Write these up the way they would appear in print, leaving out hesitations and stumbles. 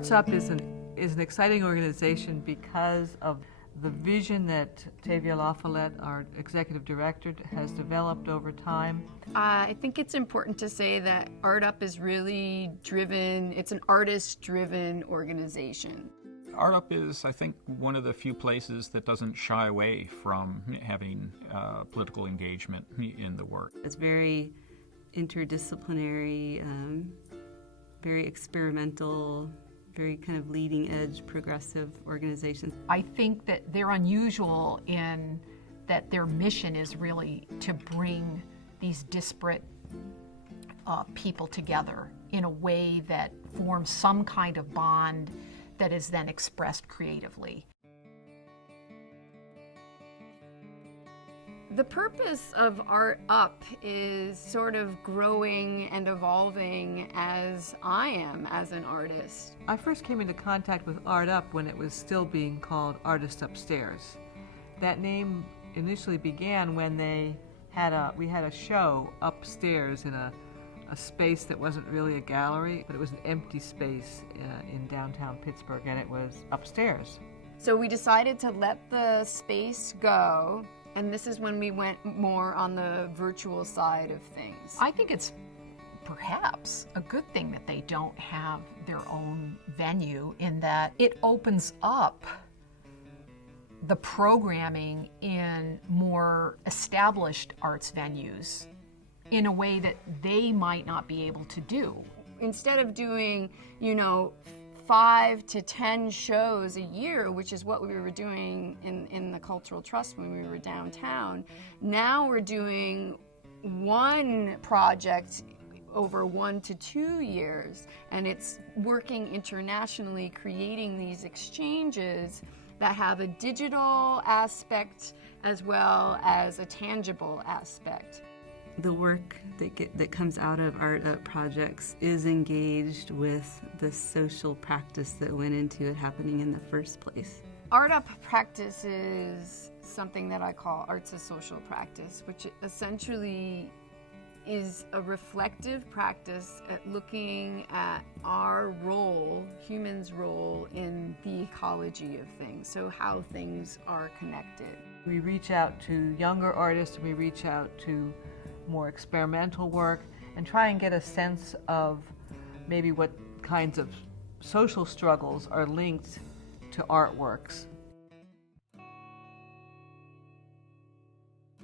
ArtUp is an exciting organization because of the vision that Tavia LaFollette, our executive director, has developed over time. I think it's important to say that ArtUp is really driven, it's an artist-driven organization. ArtUp is, I think, one of the few places that doesn't shy away from having political engagement in the work. It's very interdisciplinary, very experimental, very kind of leading edge progressive organization. I think that they're unusual in that their mission is really to bring these disparate people together in a way that forms some kind of bond that is then expressed creatively. The purpose of ArtUp is sort of growing and evolving as I am as an artist. I first came into contact with ArtUp when it was still being called Artist Upstairs. That name initially began when we had a show upstairs in a space that wasn't really a gallery, but it was an empty space in downtown Pittsburgh, and it was upstairs. So we decided to let the space go, and this is when we went more on the virtual side of things. I think it's perhaps a good thing that they don't have their own venue, in that it opens up the programming in more established arts venues in a way that they might not be able to do. Instead of doing, 5 to 10 shows a year, which is what we were doing in the Cultural Trust when we were downtown, now we're doing one project over 1 to 2 years, and it's working internationally, creating these exchanges that have a digital aspect as well as a tangible aspect. The work that comes out of ArtUp projects is engaged with the social practice that went into it happening in the first place. ArtUp practice is something that I call arts as social practice, which essentially is a reflective practice at looking at our role, humans' role in the ecology of things, so how things are connected. We reach out to younger artists, and we reach out to more experimental work, and try and get a sense of maybe what kinds of social struggles are linked to artworks.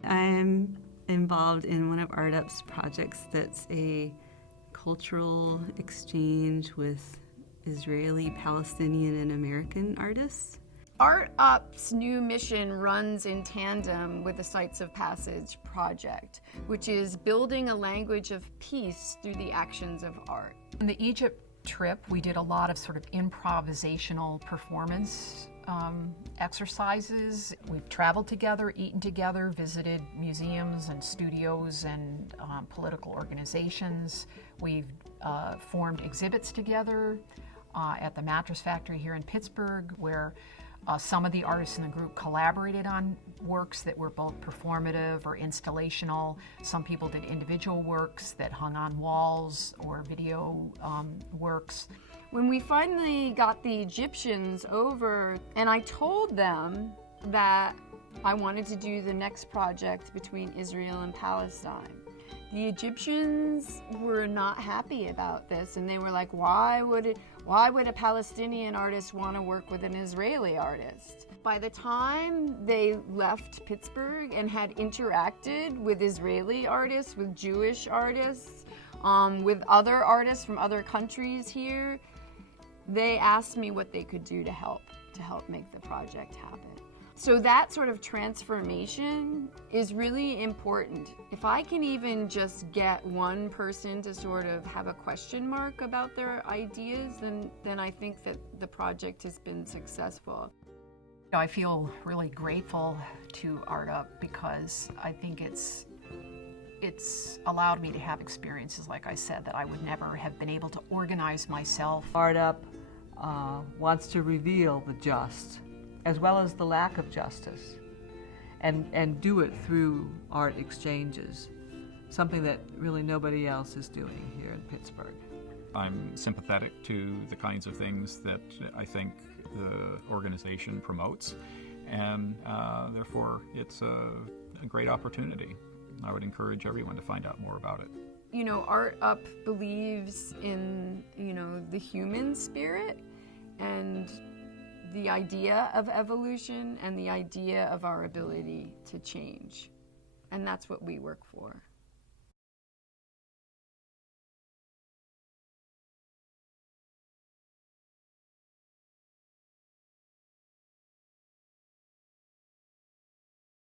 I'm involved in one of ArtUp's projects that's a cultural exchange with Israeli, Palestinian, and American artists. ArtUp's new mission runs in tandem with the Sites of Passage project, which is building a language of peace through the actions of art. On the Egypt trip, we did a lot of sort of improvisational performance exercises. We've traveled together, eaten together, visited museums and studios and political organizations. We've formed exhibits together at the Mattress Factory here in Pittsburgh, where some of the artists in the group collaborated on works that were both performative or installational. Some people did individual works that hung on walls or video works. When we finally got the Egyptians over, and I told them that I wanted to do the next project between Israel and Palestine, the Egyptians were not happy about this, and they were like, why would a Palestinian artist want to work with an Israeli artist? By the time they left Pittsburgh and had interacted with Israeli artists, with Jewish artists, with other artists from other countries here, they asked me what they could do to help make the project happen. So that sort of transformation is really important. If I can even just get one person to sort of have a question mark about their ideas, then I think that the project has been successful. I feel really grateful to ArtUp because I think it's allowed me to have experiences, like I said, that I would never have been able to organize myself. ArtUp wants to reveal the just, as well as the lack of justice, and do it through art exchanges, something that really nobody else is doing here in Pittsburgh. I'm sympathetic to the kinds of things that I think the organization promotes, and therefore it's a great opportunity. I would encourage everyone to find out more about it. You know, ArtUp believes in, the human spirit and the idea of evolution and the idea of our ability to change. And that's what we work for.